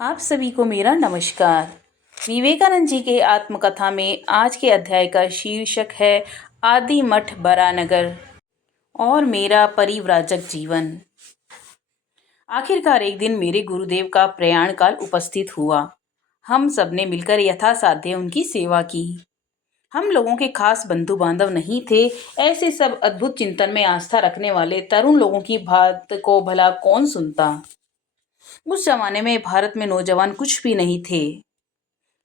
आप सभी को मेरा नमस्कार। विवेकानंद जी के आत्मकथा में आज के अध्याय का शीर्षक है आदि मठ बरानगर और मेरा परिव्राजक जीवन। आखिरकार एक दिन मेरे गुरुदेव का प्रयाण काल उपस्थित हुआ। हम सबने मिलकर यथासाध्य उनकी सेवा की। हम लोगों के खास बंधु बांधव नहीं थे। ऐसे सब अद्भुत चिंतन में आस्था रखने वाले तरुण लोगों की बात को भला कौन सुनता। उस जमाने में भारत में नौजवान कुछ भी नहीं थे।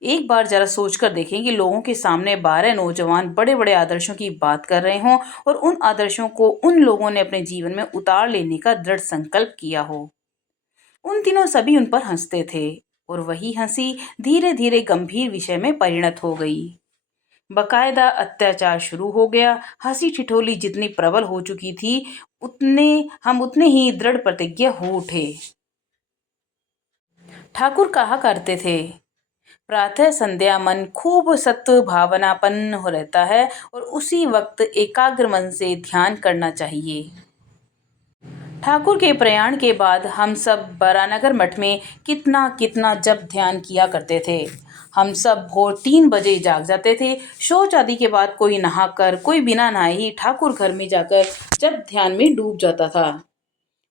एक बार जरा सोचकर देखें कि लोगों के सामने 12 नौजवान बड़े बड़े आदर्शों की बात कर रहे हों और उन आदर्शों को उन लोगों ने अपने जीवन में उतार लेने का दृढ़ संकल्प किया हो। उन दिनों सभी उन पर हंसते थे और वही हंसी धीरे धीरे गंभीर विषय में परिणत हो गई। बकायदा अत्याचार शुरू हो गया। हंसी ठिठोली जितनी प्रबल हो चुकी थी, उतने ही दृढ़ प्रतिज्ञ हो उठे। ठाकुर कहा करते थे, प्रातः संध्या मन खूब सत्व भावनापन्न हो रहता है और उसी वक्त एकाग्र मन से ध्यान करना चाहिए। ठाकुर के प्रयाण के बाद हम सब बरानगर मठ में कितना कितना जप ध्यान किया करते थे। हम सब भोर 3 बजे जाग जाते थे। शौच आदि के बाद कोई नहाकर, कोई बिना नहाए ही ठाकुर घर में जाकर जप ध्यान में डूब जाता था।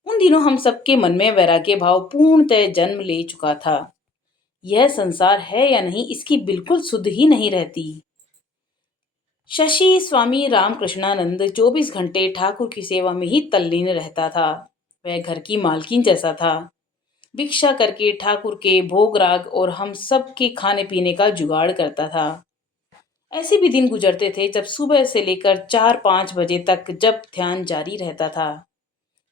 उन दिनों हम सबके मन में वैराग्य भाव पूर्णतः जन्म ले चुका था। यह संसार है या नहीं, इसकी बिल्कुल सुध ही नहीं रहती। शशि स्वामी रामकृष्णानंद 24 घंटे ठाकुर की सेवा में ही तल्लीन रहता था। वह घर की मालकिन जैसा था। भिक्षा करके ठाकुर के भोग राग और हम सब के खाने पीने का जुगाड़ करता था। ऐसे भी दिन गुजरते थे जब सुबह से लेकर 4-5 बजे तक जब ध्यान जारी रहता था।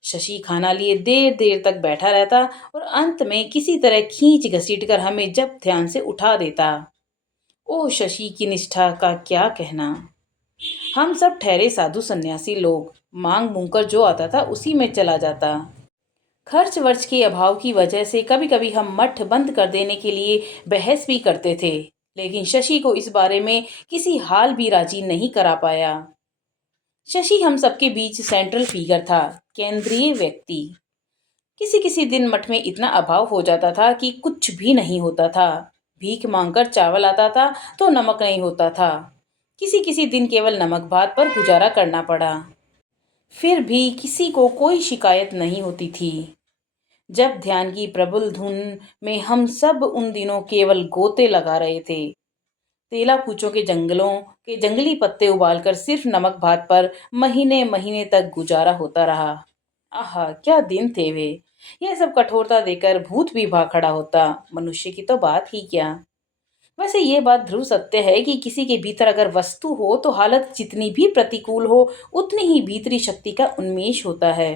शशि खाना लिए देर देर तक बैठा रहता और अंत में किसी तरह खींच घसीट कर हमें जब ध्यान से उठा देता। ओह, शशि की निष्ठा का क्या कहना। हम सब ठहरे साधु सन्यासी लोग, मांग मूंग कर जो आता था उसी में चला जाता। खर्च वर्च के अभाव की वजह से कभी कभी हम मठ बंद कर देने के लिए बहस भी करते थे, लेकिन शशि को इस बारे में किसी हाल भी राजी नहीं करा पाया। शशि हम सबके बीच सेंट्रल फिगर था, केंद्रीय व्यक्ति। किसी किसी दिन मठ में इतना अभाव हो जाता था कि कुछ भी नहीं होता था। भीख मांगकर चावल आता था तो नमक नहीं होता था। किसी किसी दिन केवल नमक भात पर गुजारा करना पड़ा। फिर भी किसी को कोई शिकायत नहीं होती थी। जब ध्यान की प्रबल धुन में हम सब उन दिनों केवल गोते लगा रहे थे। तेला कूचों के जंगलों के जंगली पत्ते उबालकर सिर्फ नमक भात पर महीने महीने तक गुजारा होता रहा। आहा, क्या दिन थे वे। यह सब कठोरता देकर भूत भी भाग खड़ा होता, मनुष्य की तो बात ही क्या। वैसे ये बात ध्रुव सत्य है कि किसी के भीतर अगर वस्तु हो तो हालत जितनी भी प्रतिकूल हो, उतनी ही भीतरी शक्ति का उन्मेष होता है।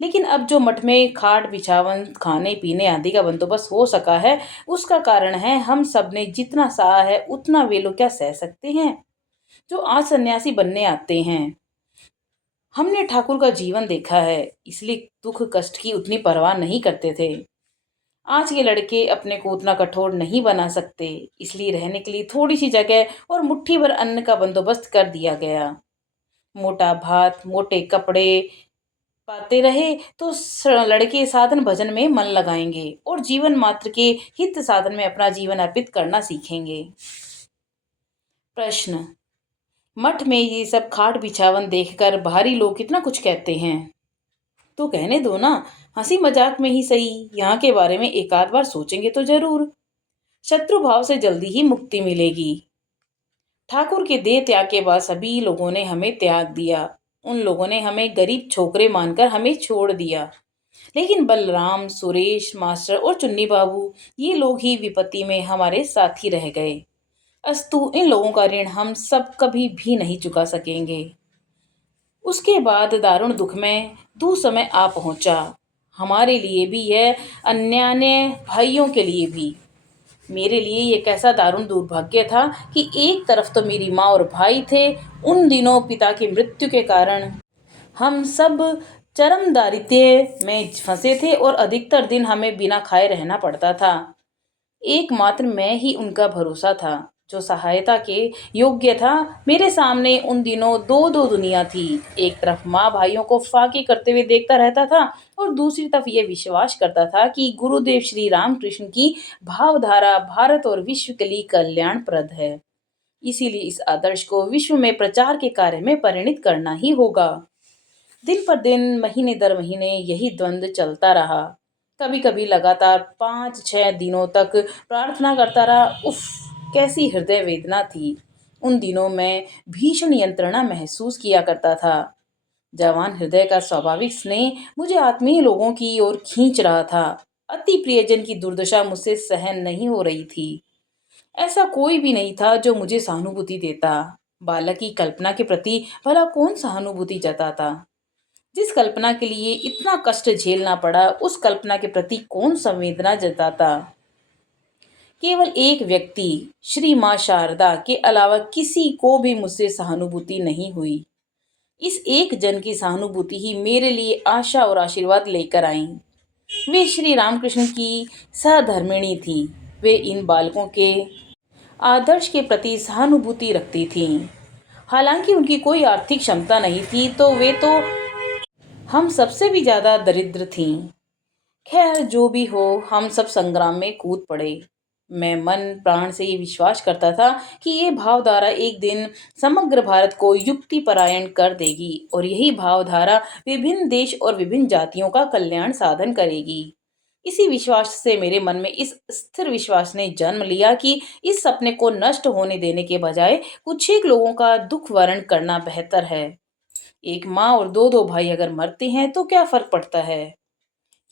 लेकिन अब जो मठ में खाट बिछावन, खाने पीने आदि का बंदोबस्त हो सका है, उसका कारण है हम सब ने जितना सहा है उतना वे लोग क्या सह सकते हैं जो आज सन्यासी बनने आते हैं। हमने ठाकुर का जीवन देखा है, इसलिए दुख कष्ट की उतनी परवाह नहीं करते थे। आज के लड़के अपने को उतना कठोर नहीं बना सकते, इसलिए रहने के लिए थोड़ी सी जगह और मुट्ठी भर अन्न का बंदोबस्त कर दिया गया। मोटा भात, मोटे कपड़े पाते रहे तो लड़के साधन भजन में मन लगाएंगे और जीवन मात्र के हित साधन में अपना जीवन अर्पित करना सीखेंगे। प्रश्न, मठ में ये सब खाट बिछावन देखकर बाहरी लोग कितना कुछ कहते हैं। तो कहने दो ना, हंसी मजाक में ही सही, यहाँ के बारे में एक आध बार सोचेंगे तो जरूर। शत्रु भाव से जल्दी ही मुक्ति मिलेगी। ठाकुर के देह त्याग के बाद सभी लोगों ने हमें त्याग दिया। उन लोगों ने हमें गरीब छोकरे मानकर हमें छोड़ दिया। लेकिन बलराम, सुरेश मास्टर और चुन्नी बाबू, ये लोग ही विपत्ति में हमारे साथी रह गए। अस्तु, इन लोगों का ऋण हम सब कभी भी नहीं चुका सकेंगे। उसके बाद दारुण दुख में दुःसमय आ पहुंचा। हमारे लिए भी यह, अन्यान्य भाइयों के लिए भी। मेरे लिए ये कैसा दारुण दुर्भाग्य था कि एक तरफ तो मेरी माँ और भाई थे। उन दिनों पिता की मृत्यु के कारण हम सब चरम दारिद्र्य में फंसे थे और अधिकतर दिन हमें बिना खाए रहना पड़ता था। एकमात्र मैं ही उनका भरोसा था। जो सहायता के योग्य था। मेरे सामने उन दिनों दो दो दुनिया थी। एक तरफ माँ भाइयों को फाके करते हुए देखता रहता था और दूसरी तरफ ये विश्वास करता था कि गुरुदेव श्री रामकृष्ण की भावधारा भारत और विश्व के लिए कल्याणप्रद है। इसीलिए इस आदर्श को विश्व में प्रचार के कार्य में परिणित करना ही होगा। दिन पर दिन, महीने दर महीने यही द्वंद्व चलता रहा। कभी कभी लगातार 5-6 दिनों तक प्रार्थना करता रहा। उफ, कैसी हृदय वेदना थी। उन दिनों मैं भीषण यंत्रणा महसूस किया करता था। जवान हृदय का स्वाभाविक स्नेह मुझे आत्मीय लोगों की ओर खींच रहा था। अति प्रियजन की दुर्दशा मुझसे सहन नहीं हो रही थी। ऐसा कोई भी नहीं था जो मुझे सहानुभूति देता। बालक की कल्पना के प्रति भला कौन सहानुभूति जताता? जिस कल्पना के लिए इतना कष्ट झेलना पड़ा, उस कल्पना के प्रति कौन संवेदना जताता? केवल एक व्यक्ति, श्री माँ शारदा के अलावा किसी को भी मुझसे सहानुभूति नहीं हुई। इस एक जन की सहानुभूति ही मेरे लिए आशा और आशीर्वाद लेकर आई। वे श्री रामकृष्ण की सहधर्मिणी थी। वे इन बालकों के आदर्श के प्रति सहानुभूति रखती थीं। हालांकि उनकी कोई आर्थिक क्षमता नहीं थी, तो वे तो हम सबसे भी ज्यादा दरिद्र थीं। खैर, जो भी हो, हम सब संग्राम में कूद पड़े। मैं मन प्राण से ये विश्वास करता था कि ये भावधारा एक दिन समग्र भारत को युक्ति परायण कर देगी और यही भावधारा विभिन्न देश और विभिन्न जातियों का कल्याण साधन करेगी। इसी विश्वास से मेरे मन में इस स्थिर विश्वास ने जन्म लिया कि इस सपने को नष्ट होने देने के बजाय कुछ एक लोगों का दुख वरण करना बेहतर है। एक माँ और दो दो भाई अगर मरते हैं तो क्या फर्क पड़ता है?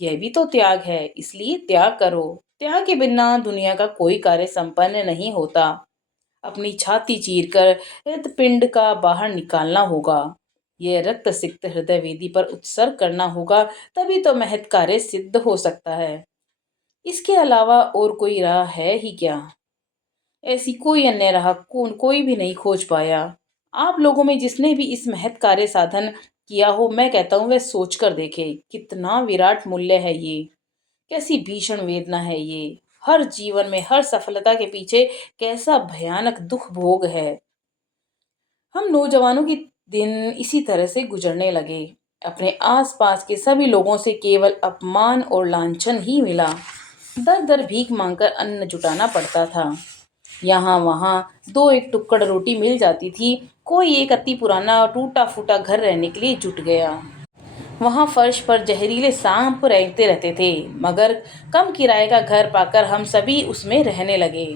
यह भी तो त्याग है, इसलिए त्याग करो। त्याग के बिना दुनिया का कोई कार्य संपन्न नहीं होता। अपनी छाती चीरकर हृदपिंड का बाहर निकालना होगा। यह रक्त सिक्त हृदय वेदी पर उत्सर्ग करना होगा, तभी तो महत् कार्य सिद्ध हो सकता है। इसके अलावा और कोई राह है ही क्या? ऐसी कोई अन्य राह कोई भी नहीं खोज पाया। आप लोगों में जिसने भी इस महत् कार्य साधन किया हो, मैं कहता हूँ वह सोच कर देखे। कितना विराट मूल्य है ये, कैसी भीषण वेदना है ये। हर जीवन में हर सफलता के पीछे कैसा भयानक दुख भोग है। हम नौजवानों के दिन इसी तरह से गुजरने लगे। अपने आसपास के सभी लोगों से केवल अपमान और लांछन ही मिला। दर दर भीख मांगकर अन्न जुटाना पड़ता था। यहाँ वहाँ दो एक टुकड़ रोटी मिल जाती थी। कोई एक अति पुराना टूटा फूटा घर रहने के लिए जुट गया। वहाँ फर्श पर जहरीले सांप रेंगते रहते थे, मगर कम किराए का घर पाकर हम सभी उसमें रहने लगे।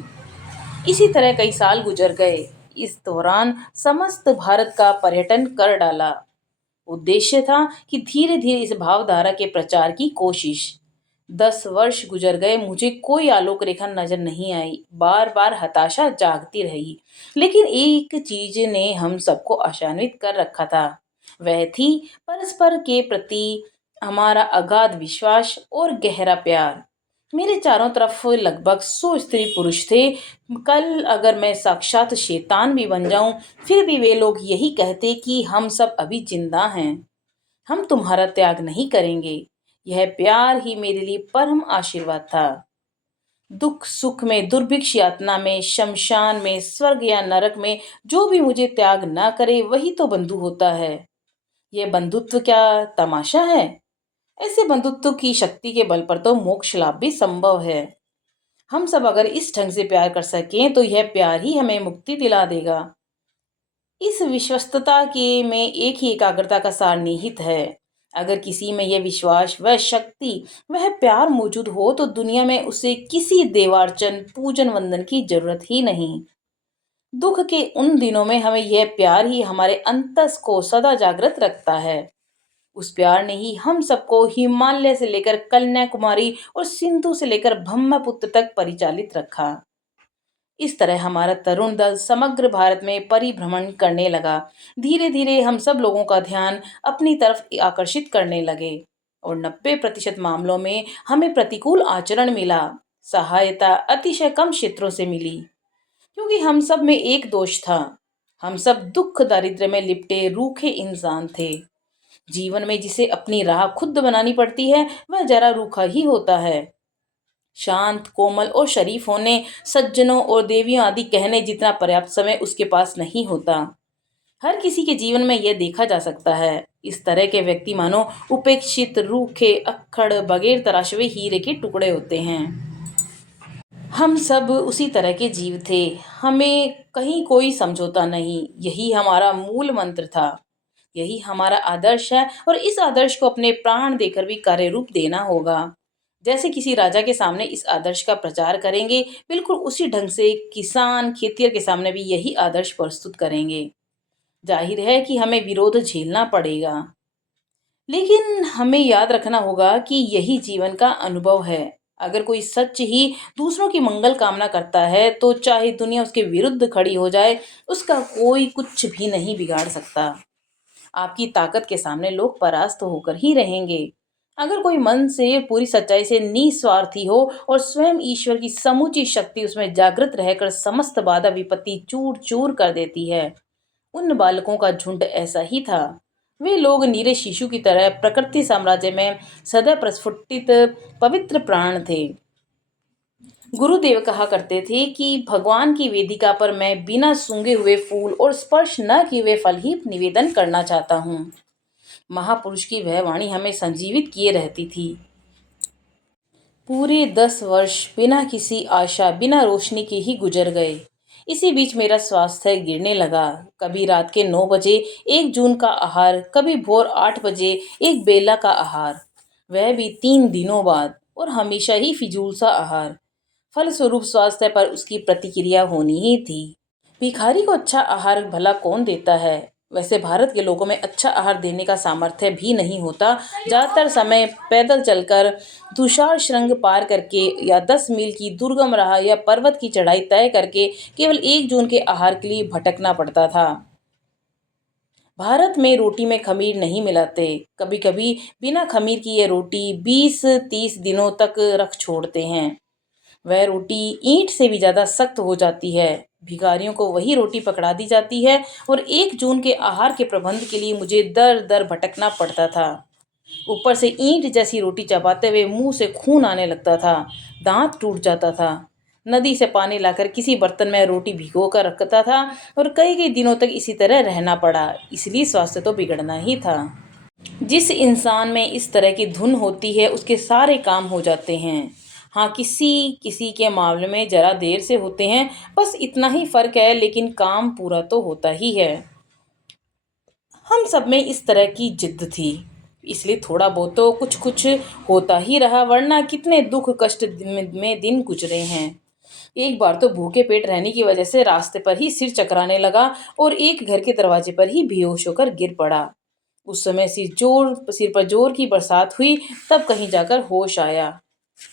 इसी तरह कई साल गुजर गए। इस दौरान समस्त भारत का पर्यटन कर डाला। उद्देश्य था कि धीरे धीरे इस भावधारा के प्रचार की कोशिश। 10 वर्ष गुजर गए, मुझे कोई आलोक रेखा नजर नहीं आई। बार बार हताशा जागती रही। लेकिन एक चीज ने हम सबको आशान्वित कर रखा था। वह थी परस्पर के प्रति हमारा अगाध विश्वास और गहरा प्यार। मेरे चारों तरफ लगभग 100 स्त्री पुरुष थे। कल अगर मैं साक्षात शैतान भी बन जाऊं, फिर भी वे लोग यही कहते कि हम सब अभी जिंदा हैं। हम तुम्हारा त्याग नहीं करेंगे। यह प्यार ही मेरे लिए परम आशीर्वाद था। दुख सुख में, दुर्भिक्ष यातना में, शमशान में, स्वर्ग या नरक में जो भी मुझे त्याग ना करे, वही तो बंधु होता है। यह बंधुत्व क्या तमाशा है? ऐसे बंधुत्व की शक्ति के बल पर तो मोक्ष लाभ भी संभव है। हम सब अगर इस ढंग से प्यार कर सकें तो यह प्यार ही हमें मुक्ति दिला देगा। इस विश्वस्तता के में एक ही एकाग्रता का सार निहित है। अगर किसी में यह विश्वास, वह शक्ति, वह प्यार मौजूद हो तो दुनिया में उसे किसी देवार्चन पूजन वंदन की जरूरत ही नहीं। दुख के उन दिनों में हमें यह प्यार ही हमारे अंतस को सदा जागृत रखता है। उस प्यार ने ही हम सबको हिमालय से लेकर कन्याकुमारी और सिंधु से लेकर ब्रह्मपुत्र तक परिचालित रखा। इस तरह हमारा तरुण दल समग्र भारत में परिभ्रमण करने लगा। धीरे धीरे हम सब लोगों का ध्यान अपनी तरफ आकर्षित करने लगे और 90% मामलों में हमें प्रतिकूल आचरण मिला। सहायता अतिशय कम क्षेत्रों से मिली, क्योंकि हम सब में एक दोष था। हम सब दुख दारिद्र्य में लिपटे रूखे इंसान थे। जीवन में जिसे अपनी राह खुद बनानी पड़ती है, वह जरा रूखा ही होता है। शांत, कोमल और शरीफ होने, सज्जनों और देवियों आदि कहने जितना पर्याप्त समय उसके पास नहीं होता। हर किसी के जीवन में यह देखा जा सकता है। इस तरह के व्यक्ति मानो उपेक्षित, रूखे, अक्खड़, बगैर तराशे हुए हीरे के टुकड़े होते हैं। हम सब उसी तरह के जीव थे। हमें कहीं कोई समझौता नहीं। यही हमारा मूल मंत्र था। यही हमारा आदर्श है और इस आदर्श को अपने प्राण देकर भी कार्य रूप देना होगा। जैसे किसी राजा के सामने इस आदर्श का प्रचार करेंगे, बिल्कुल उसी ढंग से किसान खेतिहर के सामने भी यही आदर्श प्रस्तुत करेंगे। जाहिर है कि हमें विरोध झेलना पड़ेगा, लेकिन हमें याद रखना होगा कि यही जीवन का अनुभव है। अगर कोई सच ही दूसरों की मंगल कामना करता है, तो चाहे दुनिया उसके विरुद्ध खड़ी हो जाए, उसका कोई कुछ भी नहीं बिगाड़ सकता। आपकी ताकत के सामने लोग परास्त होकर ही रहेंगे। अगर कोई मन से पूरी सच्चाई से निस्वार्थी हो और स्वयं ईश्वर की समूची शक्ति उसमें जागृत रहकर समस्त बाधा विपत्ति चूर चूर कर देती है। उन बालकों का झुंड ऐसा ही था। वे लोग नीरे शिशु की तरह प्रकृति साम्राज्य में सदा प्रस्फुटित पवित्र प्राण थे। गुरुदेव कहा करते थे कि भगवान की वेदिका पर मैं बिना सूंघे हुए फूल और स्पर्श न किए हुए फल ही निवेदन करना चाहता हूँ। महापुरुष की वह वाणी हमें संजीवित किए रहती थी। पूरे 10 वर्ष बिना किसी आशा, बिना रोशनी के ही गुजर गए। इसी बीच मेरा स्वास्थ्य गिरने लगा। कभी रात के 9 बजे 1 जून का आहार, कभी भोर 8 बजे एक बेला का आहार, वह भी 3 दिनों बाद, और हमेशा ही फिजूल सा आहार। फलस्वरूप स्वास्थ्य पर उसकी प्रतिक्रिया होनी ही थी। भिखारी को अच्छा आहार भला कौन देता है? वैसे भारत के लोगों में अच्छा आहार देने का सामर्थ्य भी नहीं होता। ज़्यादातर समय पैदल चलकर, तुषार श्रृंग पार करके, या 10 मील की दुर्गम राह या पर्वत की चढ़ाई तय करके केवल 1 जून के आहार के लिए भटकना पड़ता था। भारत में रोटी में खमीर नहीं मिलाते। कभी कभी बिना खमीर की ये रोटी 20-30 दिनों तक रख छोड़ते हैं। वह रोटी ईंट से भी ज्यादा सख्त हो जाती है। भिखारियों को वही रोटी पकड़ा दी जाती है और 1 जून के आहार के प्रबंध के लिए मुझे दर दर भटकना पड़ता था। ऊपर से ईंट जैसी रोटी चबाते हुए मुंह से खून आने लगता था, दांत टूट जाता था। नदी से पानी लाकर किसी बर्तन में रोटी भिगो कर रखता था और कई कई दिनों तक इसी तरह रहना पड़ा। इसलिए स्वास्थ्य तो बिगड़ना ही था। जिस इंसान में इस तरह की धुन होती है, उसके सारे काम हो जाते हैं। हाँ, किसी किसी के मामले में जरा देर से होते हैं, बस इतना ही फर्क है, लेकिन काम पूरा तो होता ही है। हम सब में इस तरह की जिद थी, इसलिए थोड़ा बहुत तो कुछ कुछ होता ही रहा, वरना कितने दुख कष्ट में दिन गुजरे हैं। एक बार तो भूखे पेट रहने की वजह से रास्ते पर ही सिर चकराने लगा और एक घर के दरवाजे पर ही बेहोश होकर गिर पड़ा। उस समय सिर पर जोर की बरसात हुई, तब कहीं जाकर होश आया।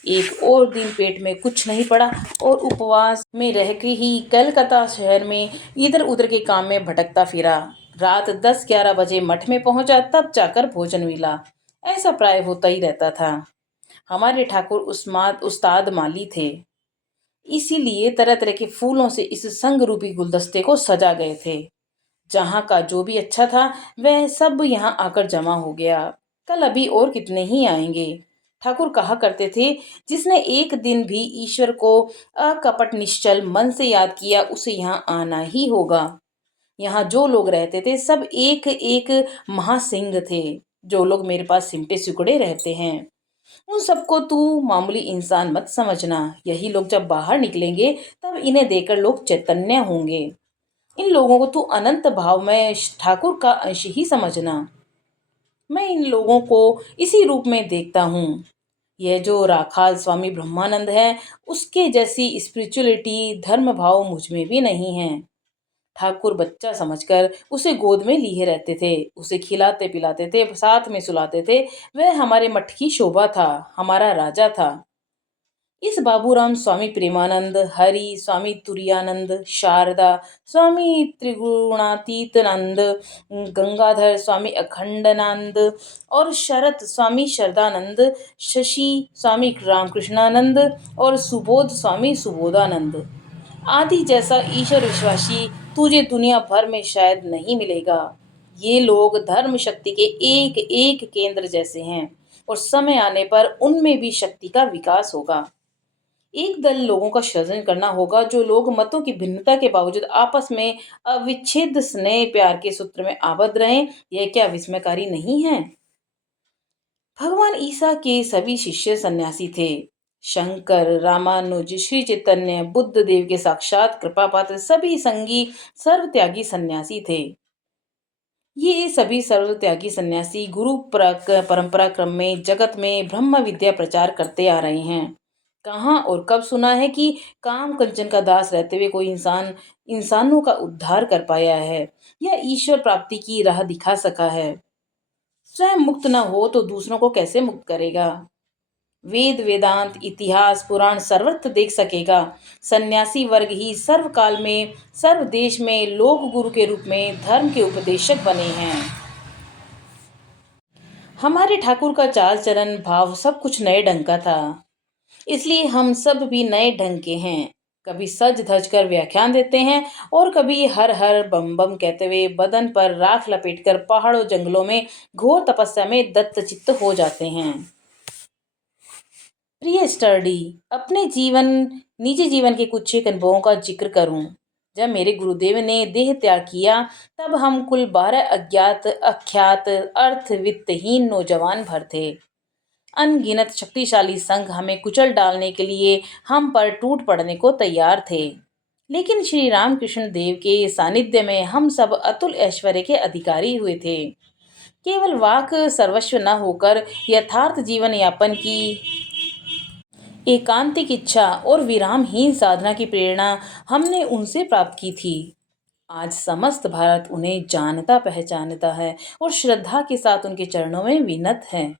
एक और दिन पेट में कुछ नहीं पड़ा और उपवास में रह के ही कलकत्ता शहर में इधर उधर के काम में भटकता फिरा। रात 10-11 बजे मठ में पहुंचा, तब जाकर भोजन मिला। ऐसा प्राय होता ही रहता था। हमारे ठाकुर उस्ताद माली थे, इसीलिए तरह तरह के फूलों से इस संग रूपी गुलदस्ते को सजा गए थे। जहाँ का जो भी अच्छा था, वह सब यहाँ आकर जमा हो गया। कल अभी और कितने ही आएंगे। ठाकुर कहा करते थे, जिसने एक दिन भी ईश्वर को अकपट निश्चल मन से याद किया, उसे यहाँ आना ही होगा। यहाँ जो लोग रहते थे, सब एक एक महासिंह थे। जो लोग मेरे पास सिमटे सिकुड़े रहते हैं, उन सबको तू मामूली इंसान मत समझना। यही लोग जब बाहर निकलेंगे, तब इन्हें देखकर लोग चैतन्य होंगे। इन लोगों को तू अनंत भाव में ठाकुर का अंश ही समझना। मैं इन लोगों को इसी रूप में देखता हूँ। यह जो राखाल स्वामी ब्रह्मानंद है, उसके जैसी स्पिरिचुअलिटी, धर्म भाव मुझ में भी नहीं है। ठाकुर बच्चा समझकर उसे गोद में लिए रहते थे, उसे खिलाते पिलाते थे, साथ में सुलाते थे। वह हमारे मठ की शोभा था, हमारा राजा था। इस बाबूराम स्वामी प्रेमानंद, हरि स्वामी तुरानंद, शारदा स्वामी त्रिगुणातीतानंद, गंगाधर स्वामी अखंडानंद और शरत स्वामी शरदानंद, शशि स्वामी रामकृष्णानंद और सुबोध स्वामी सुबोधानंद आदि जैसा ईश्वर विश्वासी तुझे दुनिया भर में शायद नहीं मिलेगा। ये लोग धर्म शक्ति के एक एक केंद्र जैसे हैं और समय आने पर उनमें भी शक्ति का विकास होगा। एक दल लोगों का सृजन करना होगा जो लोग मतों की भिन्नता के बावजूद आपस में अविच्छेद स्नेह प्यार के सूत्र में आबद्ध रहें। यह क्या विस्मयकारी नहीं है? भगवान ईसा के सभी शिष्य सन्यासी थे। शंकर, रामानुज, श्री चैतन्य, बुद्ध देव के साक्षात कृपा पात्र सभी संगी सर्वत्यागी सन्यासी थे। ये सभी सर्वत्यागी सन्यासी परंपरा क्रम में जगत में ब्रह्म विद्या प्रचार करते आ रहे हैं। कहाँ और कब सुना है कि काम कंचन का दास रहते हुए कोई इंसान इंसानों का उद्धार कर पाया है या ईश्वर प्राप्ति की राह दिखा सका है? स्वयं मुक्त न हो तो दूसरों को कैसे मुक्त करेगा? वेद वेदांत इतिहास पुराण सर्वत्र देख सकेगा। सन्यासी वर्ग ही सर्वकाल में सर्व देश में लोक गुरु के रूप में धर्म के उपदेशक बने हैं। हमारे ठाकुर का चाल चलन भाव सब कुछ नए ढंग का था, इसलिए हम सब भी नए ढंग के हैं। कभी सज धज कर व्याख्यान देते हैं और कभी हर हर बम बम कहते हुए बदन पर राख लपेटकर पहाड़ों जंगलों में घोर तपस्या में दत्तचित्त हो जाते हैं। प्रिय स्टडी, अपने निजी जीवन के कुछ एक अनुभवों का जिक्र करूं। जब मेरे गुरुदेव ने देह त्याग किया तब हम कुल 12 अज्ञात अख्यात अर्थ वित्तहीन नौजवान भर थे। अनगिनत शक्तिशाली संघ हमें कुचल डालने के लिए हम पर टूट पड़ने को तैयार थे, लेकिन श्री रामकृष्ण देव के सानिध्य में हम सब अतुल ऐश्वर्य के अधिकारी हुए थे। केवल वाक सर्वस्व न होकर यथार्थ जीवन यापन की एकांतिक इच्छा और विरामहीन साधना की प्रेरणा हमने उनसे प्राप्त की थी। आज समस्त भारत उन्हें जानता पहचानता है और श्रद्धा के साथ उनके चरणों में विनत है।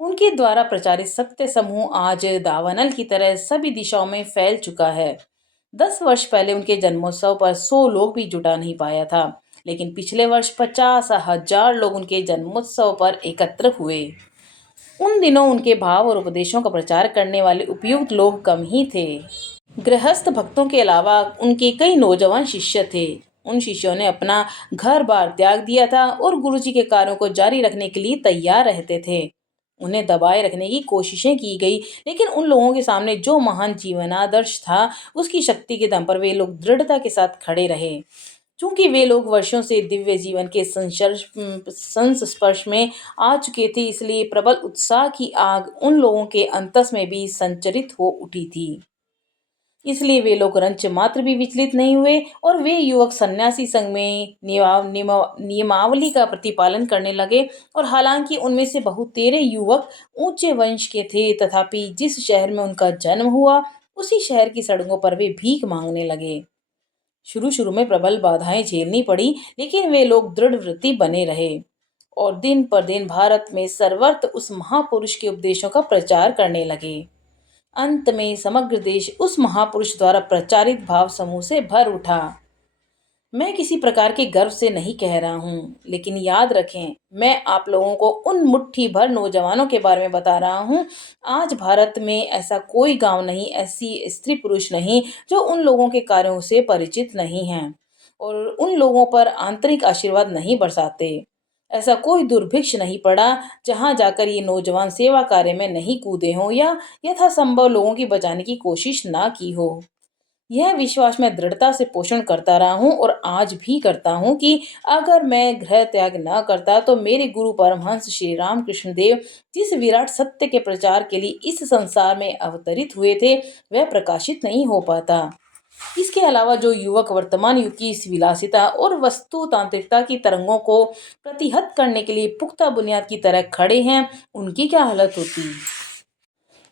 उनके द्वारा प्रचारित सत्य समूह आज दावानल की तरह सभी दिशाओं में फैल चुका है। 10 वर्ष पहले उनके जन्मोत्सव पर 100 लोग भी जुटा नहीं पाया था, लेकिन पिछले वर्ष 50,000 लोग उनके जन्मोत्सव पर एकत्र हुए। उन दिनों उनके भाव और उपदेशों का प्रचार करने वाले उपयुक्त लोग कम ही थे। गृहस्थ भक्तों के अलावा उनके कई नौजवान शिष्य थे। उन शिष्यों ने अपना घर बार त्याग दिया था और गुरुजी के कार्यों को जारी रखने के लिए तैयार रहते थे। उन्हें दबाए रखने की कोशिशें की गई, लेकिन उन लोगों के सामने जो महान जीवनादर्श था उसकी शक्ति के दम पर वे लोग दृढ़ता के साथ खड़े रहे। चूंकि वे लोग वर्षों से दिव्य जीवन के संस्पर्श में आ चुके थे, इसलिए प्रबल उत्साह की आग उन लोगों के अंतस में भी संचरित हो उठी थी। इसलिए वे लोग रंच मात्र भी विचलित नहीं हुए और वे युवक सन्यासी संघ में नियमावली का प्रतिपालन करने लगे। और हालांकि उनमें से बहुतेरे युवक ऊंचे वंश के थे, तथापि जिस शहर में उनका जन्म हुआ उसी शहर की सड़कों पर वे भीख मांगने लगे। शुरू शुरू में प्रबल बाधाएं झेलनी पड़ी, लेकिन वे लोग दृढ़ वृत्ति बने रहे और दिन पर दिन भारत में सर्वत्र उस महापुरुष के उपदेशों का प्रचार करने लगे। अंत में समग्र देश उस महापुरुष द्वारा प्रचारित भाव समूह से भर उठा। मैं किसी प्रकार के गर्व से नहीं कह रहा हूँ, लेकिन याद रखें, मैं आप लोगों को उन मुट्ठी भर नौजवानों के बारे में बता रहा हूँ। आज भारत में ऐसा कोई गांव नहीं, ऐसी स्त्री पुरुष नहीं जो उन लोगों के कार्यों से परिचित नहीं हैं और उन लोगों पर आंतरिक आशीर्वाद नहीं बरसाते। ऐसा कोई दुर्भिक्ष नहीं पड़ा जहां जाकर ये नौजवान सेवा कार्य में नहीं कूदे हों या यथासंभव लोगों की बचाने की कोशिश ना की हो। यह विश्वास मैं दृढ़ता से पोषण करता रहा हूँ और आज भी करता हूँ कि अगर मैं गृह त्याग न करता तो मेरे गुरु परमहंस श्री रामकृष्ण देव जिस विराट सत्य के प्रचार के लिए इस संसार में अवतरित हुए थे वह प्रकाशित नहीं हो पाता। इसके अलावा जो युवक वर्तमान युग की इस विलासिता और वस्तु तांत्रिकता की तरंगों को प्रतिहत करने के लिए पुख्ता बुनियाद की तरह खड़े हैं, उनकी क्या हालत होती।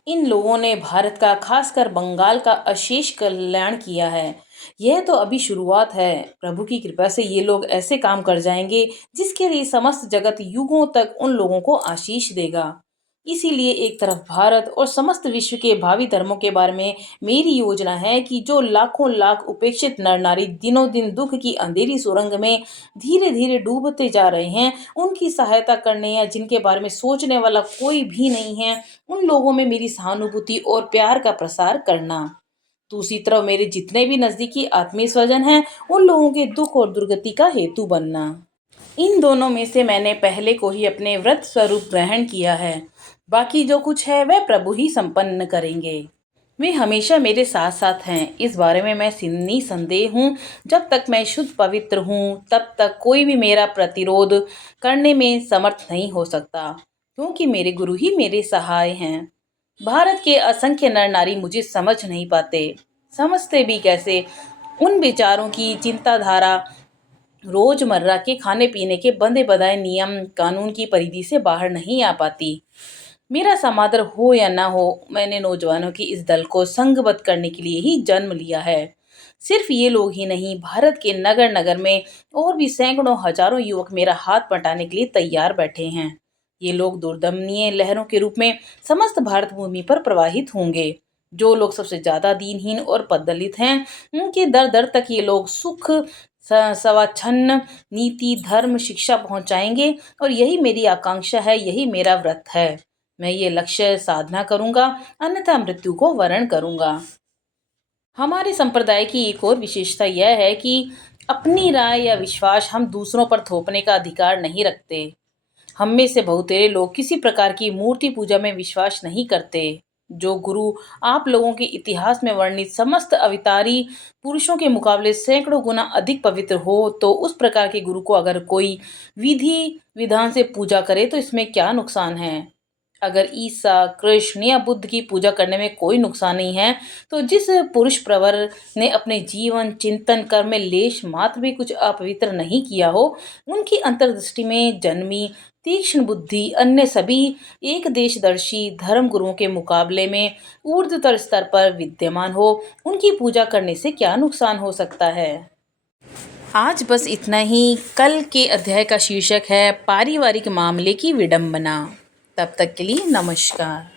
इन लोगों ने भारत का, खासकर बंगाल का अशेष कल्याण किया है। यह तो अभी शुरुआत है। प्रभु की कृपा से ये लोग ऐसे काम कर जाएंगे जिसके लिए समस्त जगत युगों तक उन लोगों को आशीष देगा। इसीलिए एक तरफ भारत और समस्त विश्व के भावी धर्मों के बारे में मेरी योजना है कि जो लाखों लाख उपेक्षित नर नारी दिनों दिन दुख की अंधेरी सुरंग में धीरे धीरे डूबते जा रहे हैं, उनकी सहायता करने या जिनके बारे में सोचने वाला कोई भी नहीं है, उन लोगों में मेरी सहानुभूति और प्यार का प्रसार करना। दूसरी तरफ मेरे जितने भी नजदीकी आत्मीय स्वजन हैं, उन लोगों के दुख और दुर्गति का हेतु बनना। इन दोनों में से मैंने पहले को ही अपने व्रत स्वरूप ग्रहण किया है। बाकी जो कुछ है वह प्रभु ही संपन्न करेंगे। वे हमेशा मेरे साथ साथ हैं, इस बारे में मैं निसंदेह हूँ। जब तक मैं शुद्ध पवित्र हूँ, तब तक कोई भी मेरा प्रतिरोध करने में समर्थ नहीं हो सकता, क्योंकि मेरे गुरु ही मेरे सहाय हैं। भारत के असंख्य नर नारी मुझे समझ नहीं पाते, समझते भी कैसे? उन विचारों की चिंताधारा रोजमर्रा के खाने पीने के बंधे बनाए नियम कानून की परिधि से बाहर नहीं आ पाती। मेरा समादर हो या ना हो, मैंने नौजवानों के इस दल को संघबद्ध करने के लिए ही जन्म लिया है। सिर्फ ये लोग ही नहीं, भारत के नगर नगर में और भी सैकड़ों हजारों युवक मेरा हाथ बटाने के लिए तैयार बैठे हैं। ये लोग दुर्दमनीय लहरों के रूप में समस्त भारत भूमि पर प्रवाहित होंगे। जो लोग सबसे ज्यादा दीनहीन और पददलित हैं, उनके दर दर तक ये लोग सुख स्वच्छन्न नीति धर्म शिक्षा पहुंचाएंगे। और यही मेरी आकांक्षा है, यही मेरा व्रत है। मैं ये लक्ष्य साधना करूंगा, अन्यथा मृत्यु को वरण करूंगा। हमारे संप्रदाय की एक और विशेषता यह है कि अपनी राय या विश्वास हम दूसरों पर थोपने का अधिकार नहीं रखते। हम में से बहुतेरे लोग किसी प्रकार की मूर्ति पूजा में विश्वास नहीं करते। जो गुरु आप लोगों के इतिहास में वर्णित समस्त अवतारी पुरुषों के मुकाबले सैकड़ों गुना अधिक पवित्र हो, तो उस प्रकार के गुरु को अगर कोई विधि विधान से पूजा करे तो इसमें क्या नुकसान है? अगर ईसा कृष्ण या बुद्ध की पूजा करने में कोई नुकसान नहीं है, तो जिस पुरुष प्रवर ने अपने जीवन चिंतन कर्म में लेश मात्र भी कुछ अपवित्र नहीं किया हो, उनकी अंतर्दृष्टि में जन्मी तीक्ष्ण बुद्धि अन्य सभी एक देशदर्शी धर्म गुरुओं के मुकाबले में ऊर्ध्वतर स्तर पर विद्यमान हो, उनकी पूजा करने से क्या नुकसान हो सकता है? आज बस इतना ही। कल के अध्याय का शीर्षक है पारिवारिक मामले की विडंबना। तब तक के लिए नमस्कार।